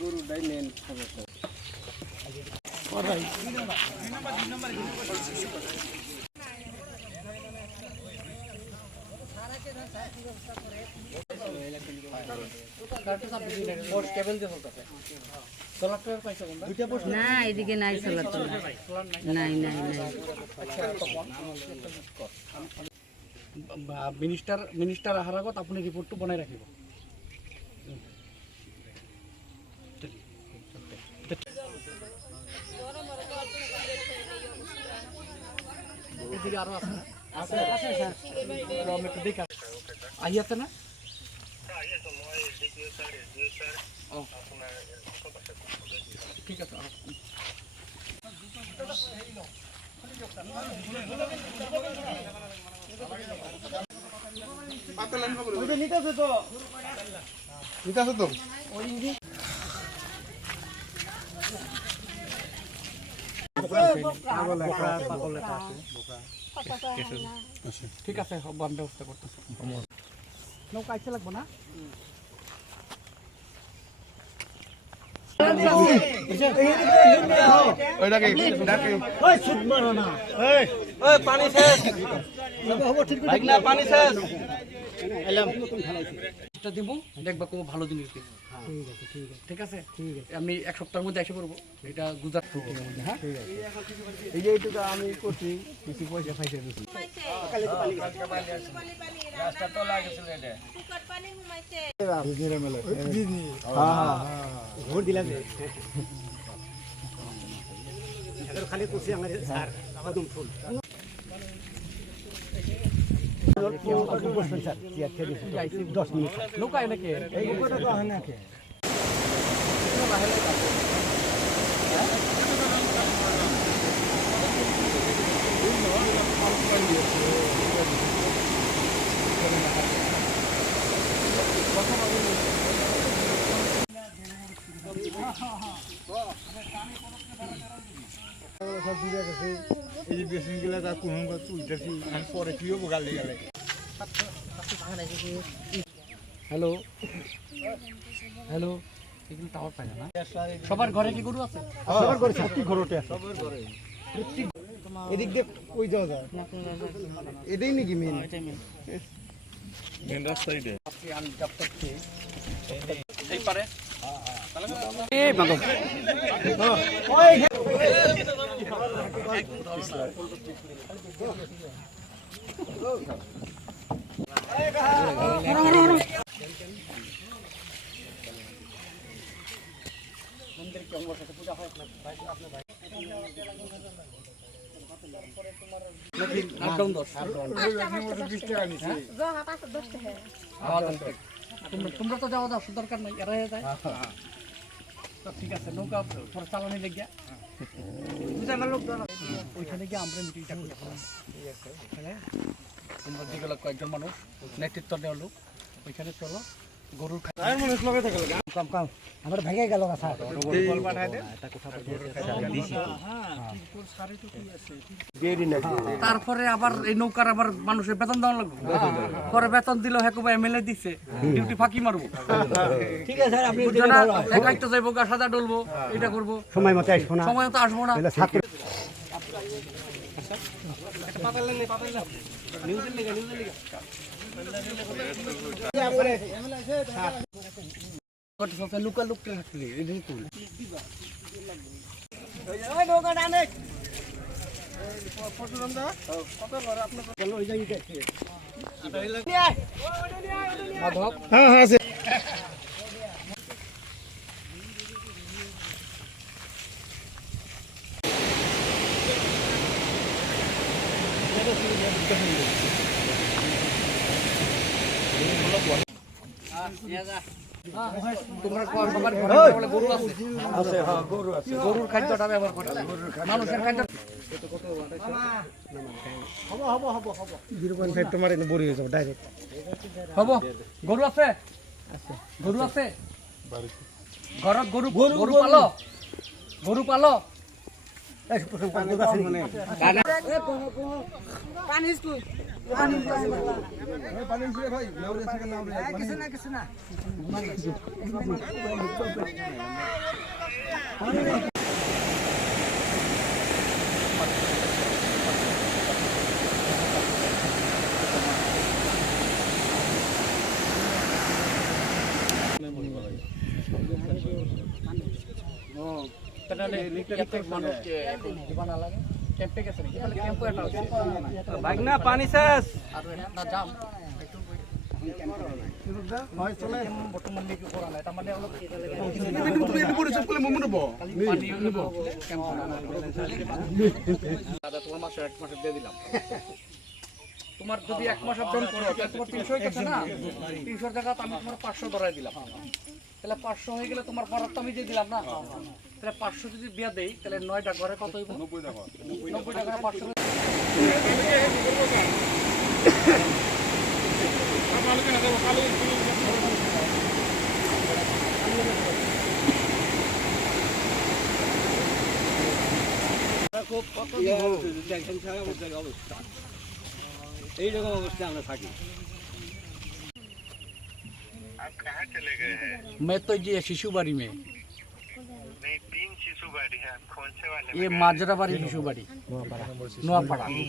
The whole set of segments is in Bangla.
গরুটাই মেন সমস্যা। না এদিকে নাই সোলার তোলা নাই নাই নাই মিনিষ্টাৰ অহাৰ আগত আপুনি ৰিপৰ্টটো বনাই ৰাখিব। আহি আছে না? ঠিক আছে। ঠিক আছে বন্ধ ব্যবস্থা করতেছে। নৌকা আইসে লাগবো না? দিব দেখবা খুব ভালো জিনিস দিব। ঠিক আছে আমি এক সপ্তাহের মধ্যে এসে পড়বো। এটা গুজরাট থেকে। হ্যাঁ এই যে এইটুকু আমি করছি, কিছু পয়সা পাইছে বেশি। ভোট দিলাম খালি করছি আমার ফুল নৌকা এনেকে হ্যালো হ্যালো এগুলো টাওয়ার পাই না। সবার ঘরে কি গরু আছে? সবার ঘরে প্রত্যেক ঘরতে আছে। এদিক দিয়ে ওই যাওয়া যায় এটাই নাকি মেন রাস্তা এটা এই পারে তোমরা তো যাওয়া দাও দরকার নাই এরা যায়। ঠিক আছে নৌকা চালানি লেগে ওইখানে গিয়ে আমরা মিটিংটা করি। তোমরা যেগুলো কয়েকজন মানুষ নেতৃত্ব দেওয়া লোক ওইখানে চলো গরুর আমার ভেঙে গেল তারপরে আবার এই নৌকার আবার মানুষের বেতন দেওয়া লাগবে। পরে বেতন দিল হ্যাঁ এমএলএ দিচ্ছে ডিউটি ফাঁকি মারবো। ঠিক আছে একাইতো যাইবো গা সাদা ডলবো এটা করবো সময় মতো আসবো না সময় তো আসবো না। লুকা লুকটা থাকলে এটাই তো মাধব। হ্যাঁ হ্যাঁ আছে তোমরা সবার ঘরে বলে গরু আছে? আছে হ্যাঁ গরু আছে গরুর খাদ্যটা ব্যবহার করো। মানুষের খাদ্য হব হব হব হব 0.5 তোমার এনে বড়ি হয়ে যাবে ডাইরেক্ট হব। গরু আছে? গরু আছে ঘরত? গরু গরু পালো? গরু পালো? পানি পানি দিয়ে ভাই নাও রে সেখানে নাও রে কিছু না তাহলে এত মানুষ জীবন লাগে ক্যাম্পে গেছে নাকি তাহলে ক্যাম্পে একটা আছে ভাগনা পানি শেষ আর একটা জাম বর্তমান নিয়ে করা নাই তার মানে হলো পানি নিব ক্যাম্প দাদা তোমার মাসে 1 মাসে দিয়ে দিলাম তোমার যদি 1 মাস আপডাউন করো তাহলে তোমার 300 হয়ে গেছে না 300 টাকা আমি তোমার 500 ধরাই দিলাম তাহলে 500 হয়ে গেলে তোমার বরাদ্দ আমি দিয়ে দিলাম না তাহলে 500 যদি বিয়া দেই তাহলে 9টা ঘরে কত হইব 90 টাকা 500 এইরকম অবস্থায় আমরা থাকি आप कहाँ चले गए हैं? मैं तो ये शिशु बाड़ी में नहीं 3 शिशु बाड़ी है आप कौन से वाले ये माजरा बाड़ी शिशु बाड़ी नोआपाड़ा में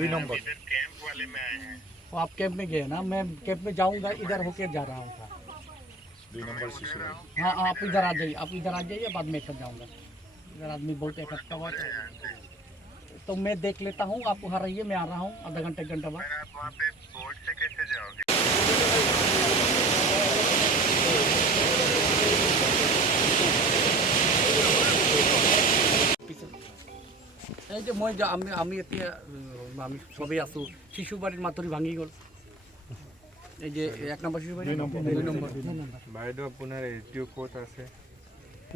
2 नंबर इधर कैंप वाले में आए हैं तो आप कैंप में गए ना मैं कैंप में जाऊंगा इधर होके जा रहा हूँ 2 नंबर शिशु बाड़ी हाँ आप इधर आ जाइए बाद में इधर जाऊंगा इधर आदमी बोलते इकट्ठा हुआ तो मैं देख लेता हूँ आप वहाँ रहिए मैं आ रहा हूँ आधा घंटे 1 घंटा बाद आप वहाँ पे बोट से कैसे जाओगे এই যে মই আমি এতিয়া আমি সবেই আছো শিশু বাড়ির মাতৰি ভাঙি গ'ল এই যে 1 নম্বৰ শিশু বাড়ি 2 নম্বৰ বাইদেউ আপোনাৰ এইটো ক'ত আছে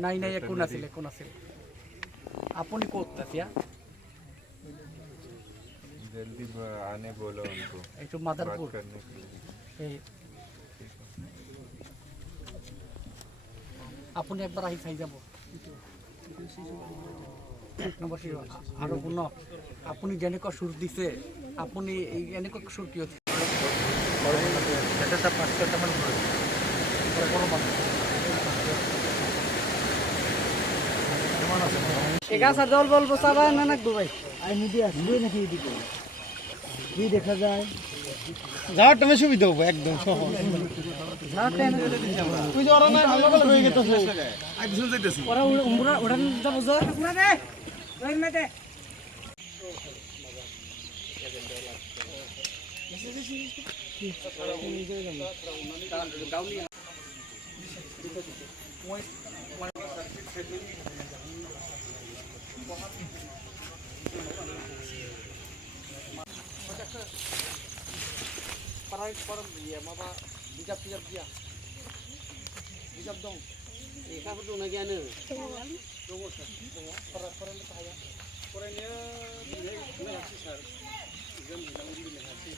নাই একো নাছিল আপুনি ক'ত এতিয়া जल्दी आने बोलो उनको এইটো बात মাদারপুর करने के लिए এই আপুনি একবাৰ আহি চাই যাব 1 নম্বৰ শিশু আৰু শুন আপুনি যেনেকুৱা সুৰ দিছে আপুনি এই এনেকুৱা সুৰ কিয় এটা 5টা মান এগাছা জল বলবো চাবা না নাকবো ভাই আই মিডিয়া দুই নাকি দিকে দুই দেখা যায় যাওয়ার টাইমে সুবিধা হবে একদম সহজ তুই যে ওরা না ভালো ভালো হয়ে গেছে আই বিছুন যাইতেছি ওরা উমরা উড়ান যাব যা না দে লাইন না দে Parai forum dia, mama bijak dia. Bijak dong. একা ফটো না জ্ঞান Tunggu sir. Tunggu. Parai itu kaya. Parainya dia nasi sar. Jam jam ini nasi.